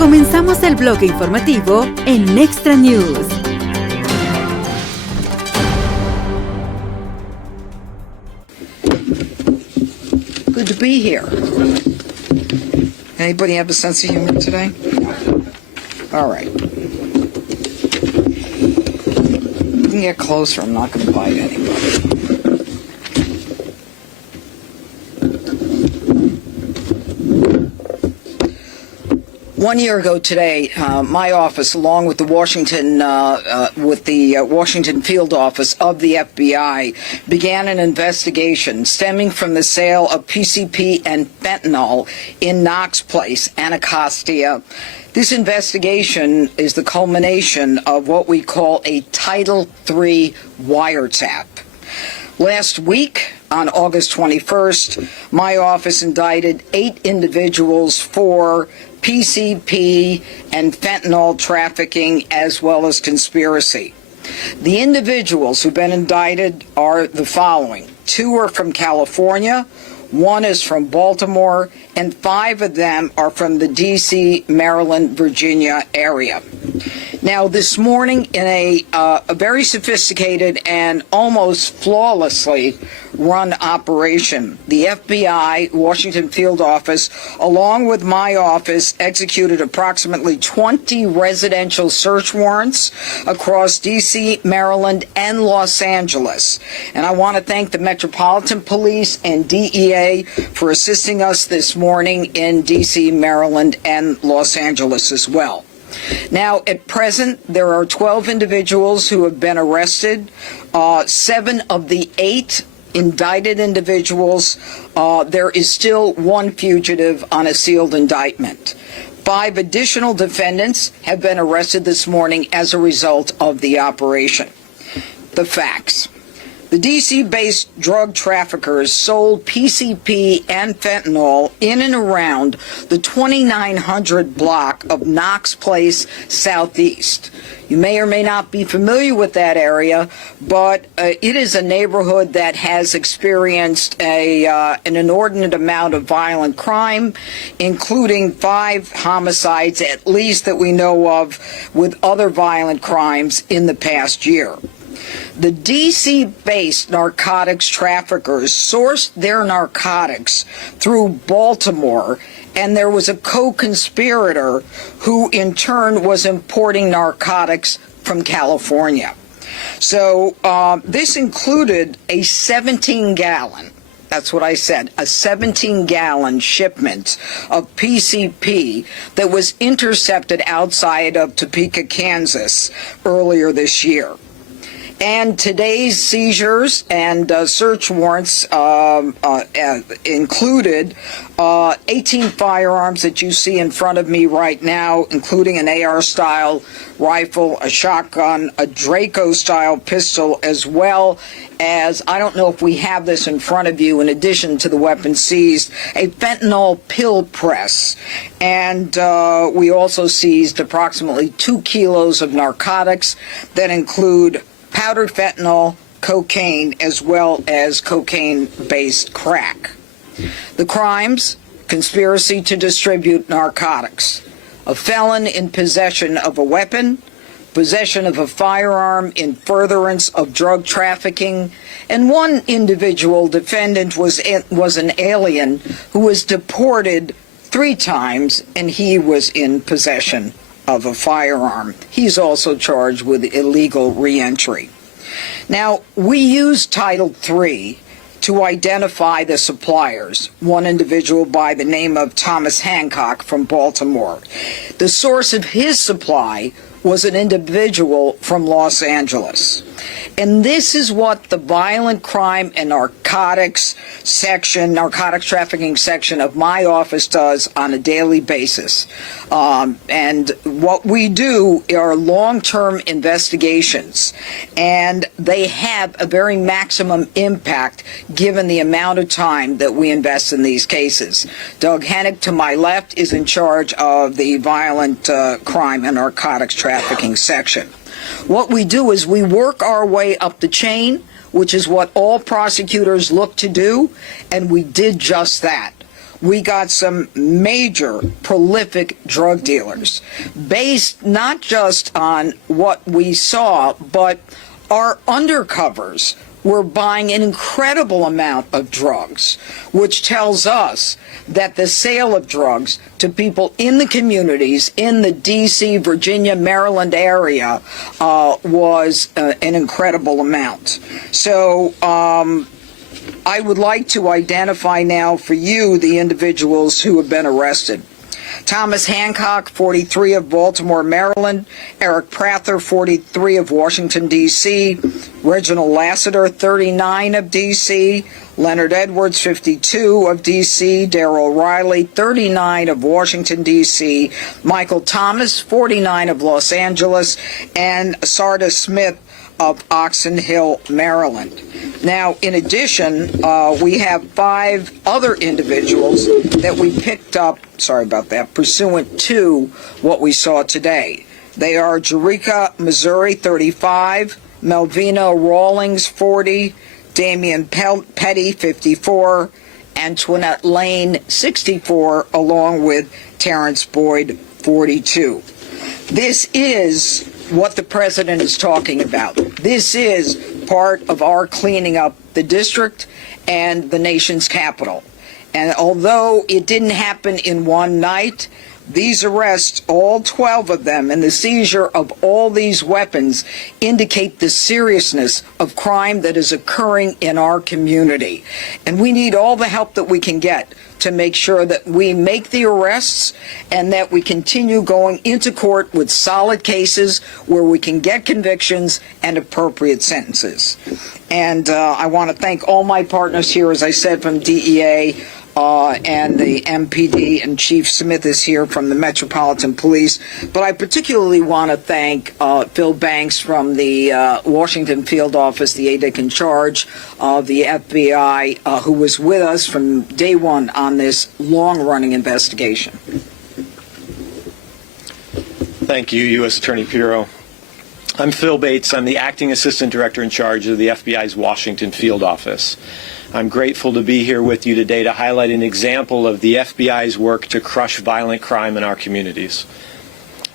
Comenzamos el bloque informativo en Extra News. Good to be here. Anybody have a sense of humor today? All right. You can get closer. I'm not going to bite anybody. 1 year ago today, my office, along with the Washington field office of the FBI, began an investigation stemming from the sale of PCP and fentanyl in Knox Place, Anacostia. This investigation is the culmination of what we call a Title III wiretap. Last week, on August 21st, my office indicted 8 individuals for PCP and fentanyl trafficking as well as conspiracy. The individuals who've been indicted are the following. 2 are from California, 1 is from Baltimore, and 5 of them are from the D.C., Maryland, Virginia area. Now, this morning, in a very sophisticated and almost flawlessly run operation, the FBI Washington field office, along with my office, executed approximately 20 residential search warrants across D.C., Maryland, and Los Angeles. And I want to thank the Metropolitan Police and DEA for assisting us this morning in D.C., Maryland, and Los Angeles as well. Now, at present, there are 12 individuals who have been arrested. 7 of the 8 indicted individuals, there is still 1 fugitive on a sealed indictment. 5 additional defendants have been arrested this morning as a result of the operation. The facts. The D.C.-based drug traffickers sold PCP and fentanyl in and around the 2900 block of Knox Place Southeast. You may or may not be familiar with that area, but it is a neighborhood that has experienced an inordinate amount of violent crime, including 5 homicides at least that we know of, with other violent crimes in the past year. The D.C.-based narcotics traffickers sourced their narcotics through Baltimore, and there was a co-conspirator who in turn was importing narcotics from California. So this included a 17-gallon, that's what I said, a 17-gallon shipment of PCP that was intercepted outside of Topeka, Kansas earlier this year. And today's seizures and search warrants included 18 firearms that you see in front of me right now, including an AR-style rifle, a shotgun, a Draco-style pistol, as well as, I don't know if we have this in front of you, in addition to the weapons seized, a fentanyl pill press. And we also seized approximately 2 kilos of narcotics that include powdered fentanyl, cocaine, as well as cocaine-based crack. The crimes: conspiracy to distribute narcotics, a felon in possession of a weapon, possession of a firearm in furtherance of drug trafficking, and 1 individual defendant was an alien who was deported 3 times, and he was in possession of a firearm. He's also charged with illegal reentry. Now, we use Title III to identify the suppliers, 1 individual by the name of Thomas Hancock from Baltimore. The source of his supply was an individual from Los Angeles. And this is what the violent crime and narcotics trafficking section of my office does on a daily basis. And what we do are long-term investigations, and they have a very maximum impact given the amount of time that we invest in these cases. Doug Hennick, to my left, is in charge of the violent crime and narcotics trafficking section. What we do is we work our way up the chain, which is what all prosecutors look to do, and we did just that. we got some major prolific drug dealers based not just on what we saw, but our undercovers were buying an incredible amount of drugs, which tells us that the sale of drugs to people in the communities in the D.C., Virginia, Maryland area was an incredible amount. So I would like to identify now for you the individuals who have been arrested. Thomas Hancock, 43, of Baltimore, Maryland. Eric Prather, 43, of Washington, D.C. Reginald Lassiter, 39, of D.C. Leonard Edwards, 52, of D.C. Darrell Riley, 39, of Washington, D.C. Michael Thomas, 49, of Los Angeles. And Sarda Smith of Oxon Hill, Maryland. Now, in addition, we have 5 other individuals that we picked up, sorry about that, pursuant to what we saw today. They are Jerika, Missouri, 35, Melvina Rawlings, 40, Damian Petty, 54, Antoinette Lane, 64, along with Terrence Boyd, 42. This is what the president is talking about. This is part of our cleaning up the district and the nation's capital. And although it didn't happen in one night, these arrests, all 12 of them, and the seizure of all these weapons indicate the seriousness of crime that is occurring in our community. And we need all the help that we can get to make sure that we make the arrests and that we continue going into court with solid cases where we can get convictions and appropriate sentences. And I want to thank all my partners here, as I said, from DEA, and the MPD, and Chief Smith is here from the Metropolitan Police. But I particularly want to thank Phil Banks from the Washington Field Office, the ADIC in charge of the FBI, who was with us from day one on this long-running investigation. Thank you, U.S. Attorney Pirro. I'm Phil Bates. I'm the Acting Assistant Director in charge of the FBI's Washington Field Office. I'm grateful to be here with you today to highlight an example of the FBI's work to crush violent crime in our communities.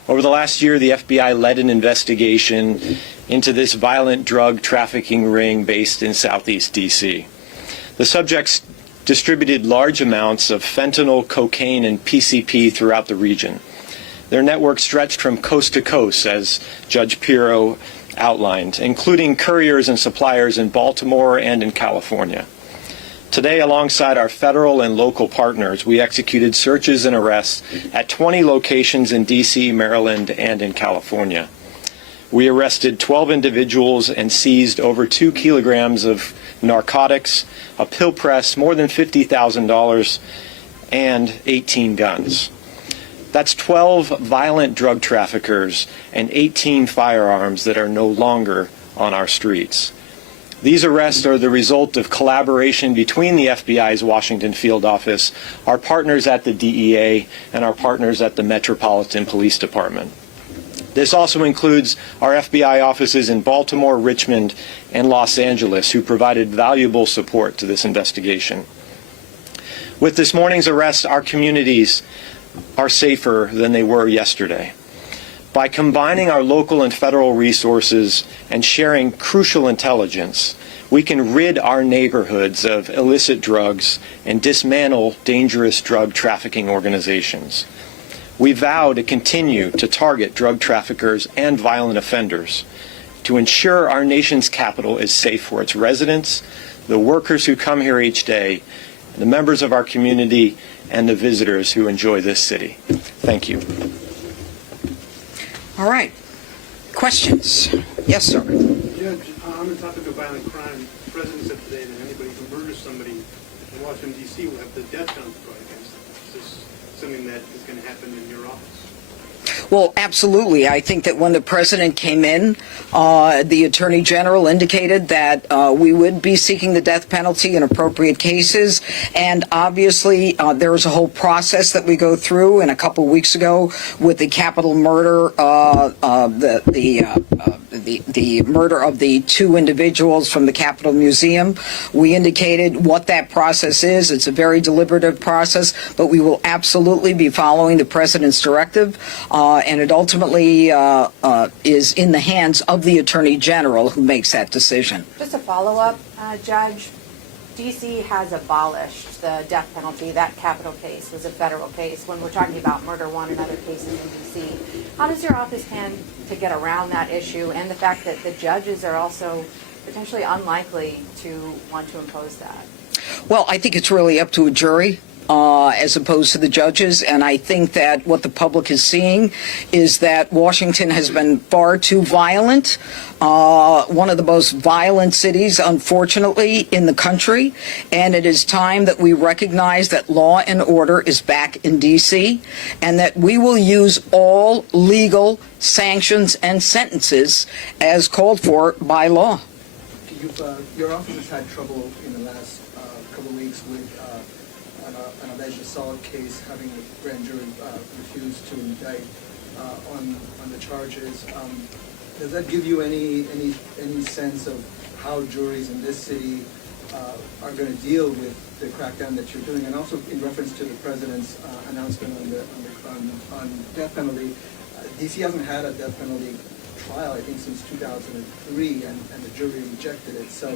Over the last year, the FBI led an investigation into this violent drug trafficking ring based in Southeast D.C. The subjects distributed large amounts of fentanyl, cocaine, and PCP throughout the region. Their network stretched from coast to coast, as Judge Pirro outlined, including couriers and suppliers in Baltimore and in California. Today, alongside our federal and local partners, we executed searches and arrests at 20 locations in D.C., Maryland, and in California. We arrested 12 individuals and seized over 2 kilograms of narcotics, a pill press, more than $50,000, and 18 guns. That's 12 violent drug traffickers and 18 firearms that are no longer on our streets. These arrests are the result of collaboration between the FBI's Washington Field Office, our partners at the DEA, and our partners at the Metropolitan Police Department. This also includes our FBI offices in Baltimore, Richmond, and Los Angeles, who provided valuable support to this investigation. With this morning's arrest, our communities are safer than they were yesterday. By combining our local and federal resources and sharing crucial intelligence, we can rid our neighborhoods of illicit drugs and dismantle dangerous drug trafficking organizations. We vow to continue to target drug traffickers and violent offenders to ensure our nation's capital is safe for its residents, the workers who come here each day, the members of our community, and the visitors who enjoy this city. Thank you. All right. Questions? Yes, sir. Judge, on the topic of violent crime, the President said today that anybody who murders somebody in Washington, D.C. will have the death penalty brought against them. Is this something that is going to happen in your office? Well, absolutely. I think that when the president came in, the Attorney General indicated that we would be seeking the death penalty in appropriate cases. And obviously, there's a whole process that we go through. And a couple of weeks ago, with the capital murder, the murder of the two individuals from the Capitol Museum. We indicated what that process is. It's a very deliberative process, but we will absolutely be following the president's directive, and it ultimately is in the hands of the Attorney General who makes that decision. Just a follow-up, Judge. D.C. has abolished the death penalty. That capital case was a federal case. When we're talking about murder one and other cases in D.C., how does your office plan to get around that issue and the fact that the judges are also potentially unlikely to want to impose that? Well, I think it's really up to a jury as opposed to the judges, and I think that what the public is seeing is that Washington has been far too violent, one of the most violent cities, unfortunately, in the country, and it is time that we recognize that law and order is back in D.C., and that we will use all legal sanctions and sentences as called for by law. Your office has had trouble in the last couple of weeks with an alleged assault case, having a grand jury refuse to indict on the charges. Does that give you any sense of how juries in this city are going to deal with the crackdown that you're doing? And also in reference to the president's announcement on death penalty, D.C. hasn't had a death penalty trial, I think, since 2003, and the jury rejected it. So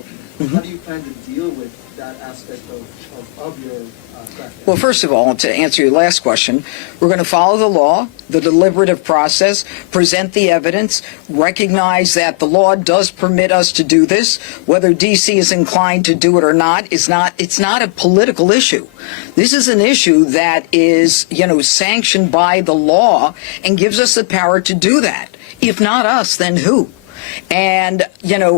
how do you plan to deal with that aspect of your crackdown? Well, first of all, to answer your last question, we're going to follow the law, the deliberative process, present the evidence, recognize that the law does permit us to do this. Whether D.C. is inclined to do it or not, it's not a political issue. This is an issue that is, sanctioned by the law and gives us the power to do that. If not us, then who? And,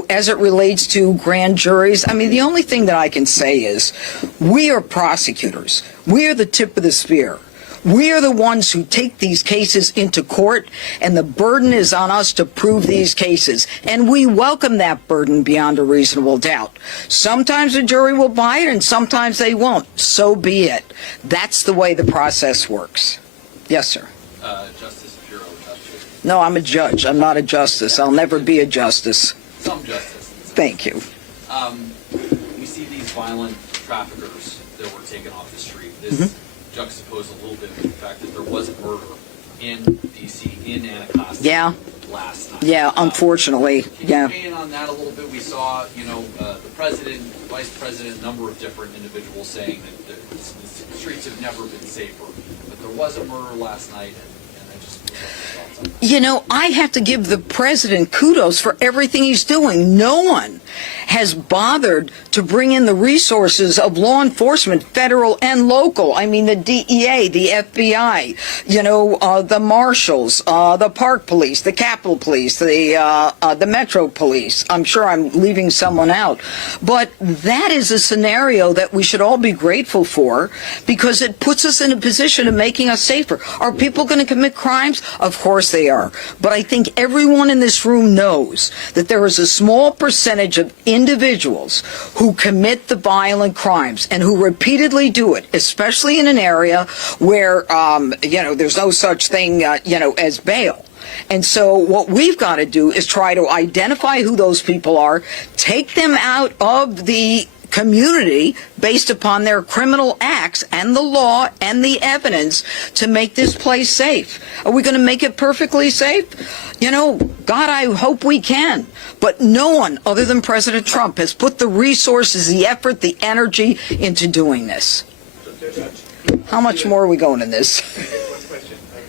as it relates to grand juries, the only thing that I can say is we are prosecutors. We are the tip of the spear. We are the ones who take these cases into court, and the burden is on us to prove these cases. And we welcome that burden beyond a reasonable doubt. Sometimes a jury will buy it, and sometimes they won't. So be it. That's the way the process works. Yes, sir. Justice Bureau. No, I'm a judge. I'm not a justice. I'll never be a justice. Some justice. Thank you. We see these violent traffickers that were taken off the street. This juxtaposed a little bit with the fact that there was a murder in D.C., in Anacostia last night. Yeah, unfortunately. Can you weigh in on that a little bit? We saw, the president, vice president, a number of different individuals saying that the streets have never been safer. But there was a murder last night, and I just would love your thoughts on that. I have to give the president kudos for everything he's doing. No one has bothered to bring in the resources of law enforcement, federal and local. The DEA, the FBI, the marshals, the park police, the Capitol Police, the Metro Police. I'm sure I'm leaving someone out. But that is a scenario that we should all be grateful for because it puts us in a position of making us safer. Are people going to commit crimes? Of course they are. But I think everyone in this room knows that there is a small percentage of individuals who commit the violent crimes and who repeatedly do it, especially in an area where, there's no such thing, as bail. And so what we've got to do is try to identify who those people are, take them out of the community based upon their criminal acts and the law and the evidence to make this place safe. Are we going to make it perfectly safe? God, I hope we can. But no one other than President Trump has put the resources, the effort, the energy into doing this. How much more are we going in this?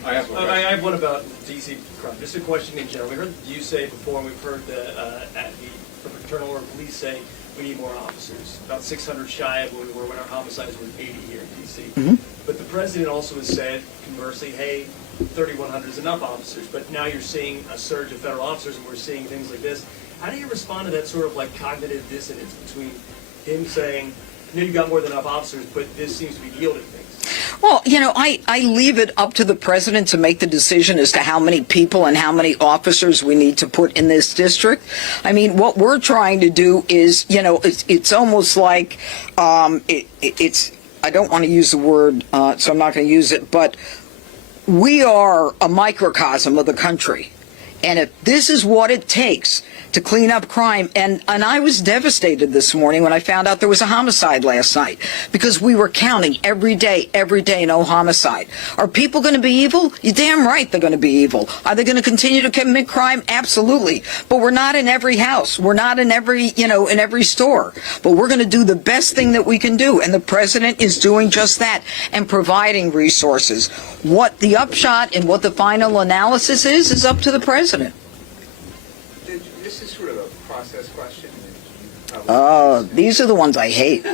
I have one about D.C. crime. Just a question in general. We heard you say before, and we've heard the Fraternal Order of Police say we need more officers. About 600 shy of where we were when our homicides were 80 here in D.C. But the president also has said, conversely, hey, 3,100 is enough officers. But now you're seeing a surge of federal officers, and we're seeing things like this. How do you respond to that sort of cognitive dissonance between him saying, you got more than enough officers, but this seems to be yielding things? Well, I leave it up to the president to make the decision as to how many people and how many officers we need to put in this district. What we're trying to do is, it's almost like, it's, I don't want to use the word, so I'm not going to use it, but we are a microcosm of the country. And if this is what it takes to clean up crime, and I was devastated this morning when I found out there was a homicide last night, because we were counting every day, no homicide. Are people going to be evil? You're damn right they're going to be evil. Are they going to continue to commit crime? Absolutely. But we're not in every house. We're not in every, in every store. But we're going to do the best thing that we can do. And the president is doing just that and providing resources. What the upshot and what the final analysis is up to the president. This is sort of a process question. These are the ones I hate.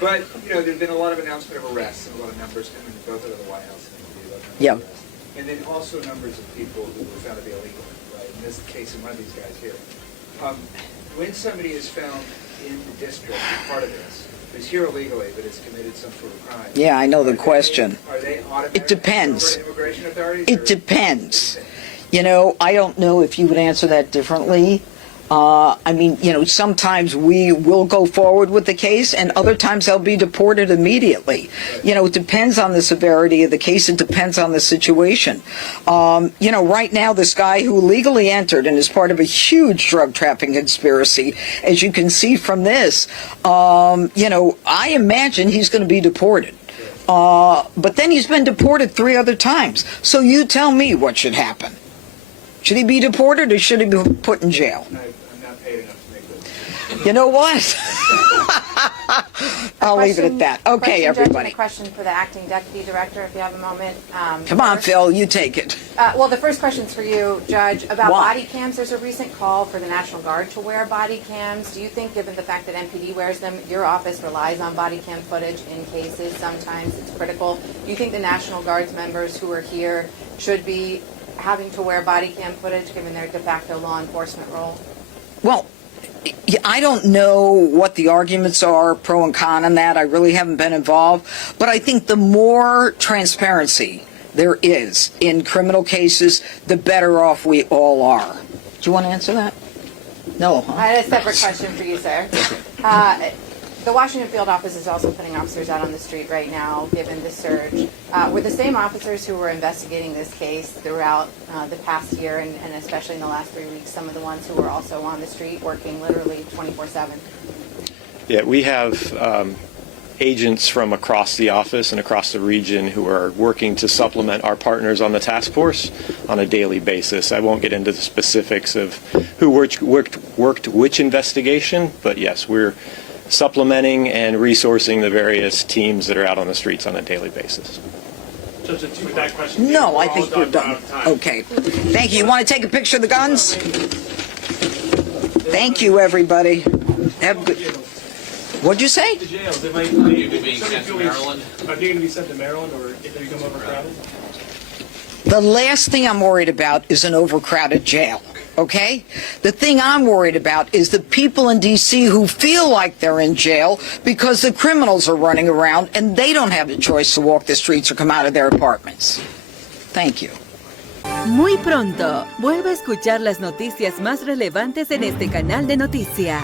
But, there's been a lot of announcement of arrests and a lot of numbers coming both out of the White House and the Yeah. And then also numbers of people who were found to be illegal, right? In this case, in one of these guys here. When somebody is found in the district, part of this, who's here illegally, but has committed some sort of crime. Yeah, I know the question. Are they automatically It depends. turned over to immigration authorities? It depends. I don't know if you would answer that differently. Sometimes we will go forward with the case, and other times they'll be deported immediately. It depends on the severity of the case. It depends on the situation. Right now, this guy who illegally entered and is part of a huge drug trafficking conspiracy, as you can see from this, I imagine he's going to be deported. But then he's been deported 3 other times. So you tell me what should happen. Should he be deported or should he be put in jail? I'm not paid enough to make those. You know what? I'll leave it at that. Okay, everybody. A question for the acting deputy director, if you have a moment. Come on, Phil, you take it. Well, the first question's for you, Judge, about Why? body cams. There's a recent call for the National Guard to wear body cams. Do you think, given the fact that MPD wears them, your office relies on body cam footage in cases? Sometimes it's critical. Do you think the National Guard's members who are here should be having to wear body cam footage given their de facto law enforcement role? Well, I don't know what the arguments are, pro and con on that. I really haven't been involved. But I think the more transparency there is in criminal cases, the better off we all are. Do you want to answer that? No, huh? I had a separate question for you, sir. The Washington field office is also putting officers out on the street right now, given the surge. Were the same officers who were investigating this case throughout the past year, and especially in the last 3 weeks, some of the ones who were also on the street working literally 24/7? Yeah, we have agents from across the office and across the region who are working to supplement our partners on the task force on a daily basis. I won't get into the specifics of who worked which investigation, but yes, we're supplementing and resourcing the various teams that are out on the streets on a daily basis. Judge, with that question, No, I think we're done. Okay. Thank you. You want to take a picture of the guns? Thank you, everybody. Have good. What'd you say? The jails, they might People being sent to Maryland. Are they going to be sent to Maryland, or if they become overcrowded? The last thing I'm worried about is an overcrowded jail. Okay? The thing I'm worried about is the people in D.C. who feel like they're in jail because the criminals are running around and they don't have the choice to walk the streets or come out of their apartments. Thank you. Muy pronto, vuelve a escuchar las noticias más relevantes en este canal de noticias.